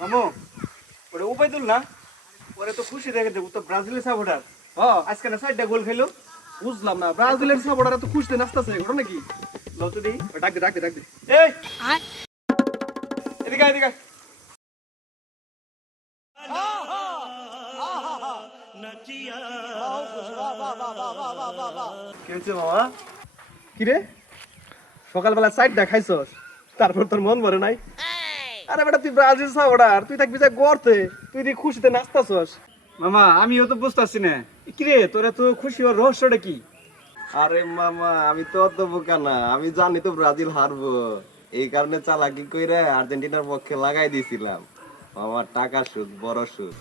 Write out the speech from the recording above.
মামু ওরে উবাইদুল না ওরে তো খুশি দেখে দেবো তো ব্রাজিলের সাপোর্টার আজকে না 4টা গোল খেলো। বুঝলাম না ব্রাজিলের সাপোর্টাররা তো খুশিতে নাচতেছে ঘটনা কি? লও তো দেই ডাক দে এই এদিকে আয়, এদিকে আয়। কি হচ্ছে মামা? কি রে সকালবেলা সাইড দেখাইছস তারপর তোর মন ভরে নাই? আরে বেটা তুই ব্রাজিল সাপোর্টার, তুই থাকবি যা গর্তে, তুই দি খুশিতে নাচতাছস। মামা আমিও তো বুঝতেছি না কি রে তোরা তো খুশি হওয়ার রহস্যটা কি? আরে মামা আমি তো অত বোকা না, আমি জানি তো ব্রাজিল হারবো, এই কারণে চালাকি কইরা আর্জেন্টিনার পক্ষে লাগাই দিয়েছিলাম। আমার টাকা সুদ, বড় সুদ।